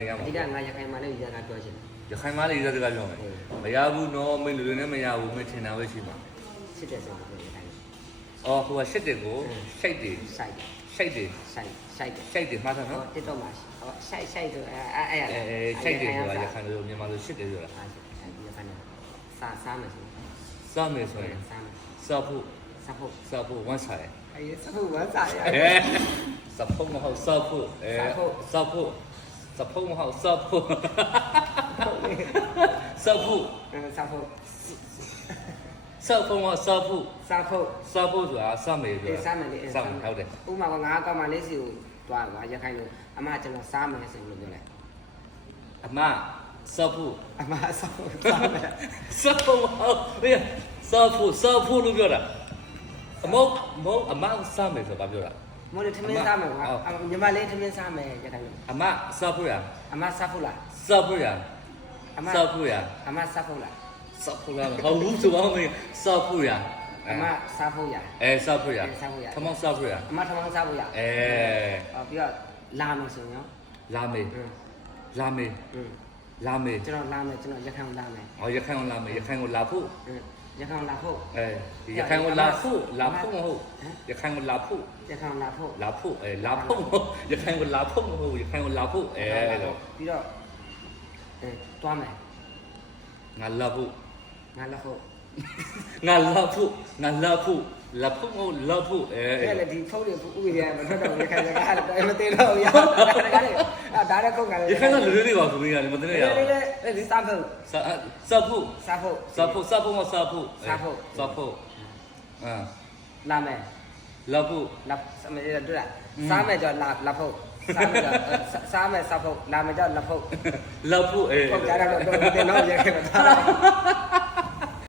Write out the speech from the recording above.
ဒီကငါရခိုင်မှာလည်းရတာပြောချင်တယ် ရခိုင်မလေးရတဲ့ကပြောမယ်မရဘူးနော်မင်းလူတွေနဲ့မရဘူးမင်းထင်တာပဲရှိမှာ စစ်တဲ့ဆိုတော့ရခိုင် အော်ဟိုကရှစ်တယ်ကိုရှိုက်တယ် ဆိုင်တယ် ရှိုက်တယ် ဆိုင်တယ် ရှိုက်တယ်မှားတယ်နော် တစ်တော့မှာဟောဆိုင်ဆိုအဲ့ရ ရှိုက်တယ်ဆိုတာရခိုင်လိုမြန်မာလိုရှစ်တယ်ဆိုတာ ဒီရခိုင်စားမယ်ဆို စားမယ်ဆိုရင် စားမယ် စားဖို့ စားဖို့ ဝမ်းဆိုင် အဲ့စားဖို့ဝမ်းစားရ စားဖို့မဟုတ်စားဖို့စားဖို့မဟုတ်စားဖို့စားဖို့ စားဖို့ စားဖို့မဟုတ်စားဖို့ စားဖို့ စားဖို့ဆိုတာစားမယ်ဆိုတာ စားမယ်လေ စားမယ်ဟုတ်တယ် ဥမာကငါကောက်မှလေးစီကိုတွားပါရခိုင်လိုအမကျွန်တော်စားမယ်ဆိုလို့ပြောလိုက် အမစားဖို့ အမစားဖို့စားမယ် စားဖို့ဟုတ်လေစားဖို့လို့ပြောတာအမောအမစားမယ်ဆိုတာပြောတာ မိုးလေထမင်းစားမယ်ကွာညီမလေးထမင်းစားမယ်ရခိုင်လို အမစားဖို့ရ အမစားဖို့လား စားဖို့ရ အမ စားဖို့ရ အမစားဖို့လား စားဖို့ရဟောဘူးဆိုပါမယ်စားဖို့ရ အမစားဖို့ရ စားဖို့ရ စားဖို့ရ ထမောက်စားဖို့ရ အမထမင်းစားဖို့ရပြီးတော့လာမယ်ဆိုရင် လာမေလာမေလာမေ ကျွန်တော်လာမယ်ကျွန်တော်ရခိုင်လာမယ် ဟောရခိုင်ကိုလာမေရခိုင်ကိုလာဖို့ ရခိုင်လာဖို့ ရခိုင်ကိုလာဖို့မဟုတ်ရခိုင်ကိုလာဖို့ ရခိုင်လာဖို့ လာဖို့လာဖို့မဟုတ်ရခိုင်ကိုလာဖို့မဟုတ်ရခိုင်ကိုလာဖို့လို့ ပြီးတော့တွားမယ် ငါလာဖို့ ငါလာဖို့ ငါလာဖို့လာဖို့မဟုတ်လာဖို့အဲ့လေဒီဖုန်းတွေဥပဒေမထွက်တော့ရခိုင်စကားလည်းမသိတော့ရဒါလည်းခုတ်ကလည်း ရခိုင်ကလူတွေပါခင်ဗျာမသိနေရဘူး အဲ့ဒီစားဖို့ စားဖို့ စားဖို့ လာမယ် လာဖို့ လာမရတူလားစားမယ်ကြောလာဖို့စားမယ်စားဖို့လာမယ်ကြောလာဖို့ လာဖို့ဟုတ်ကြတော့တော့တင်တော့ရခဲ့တာ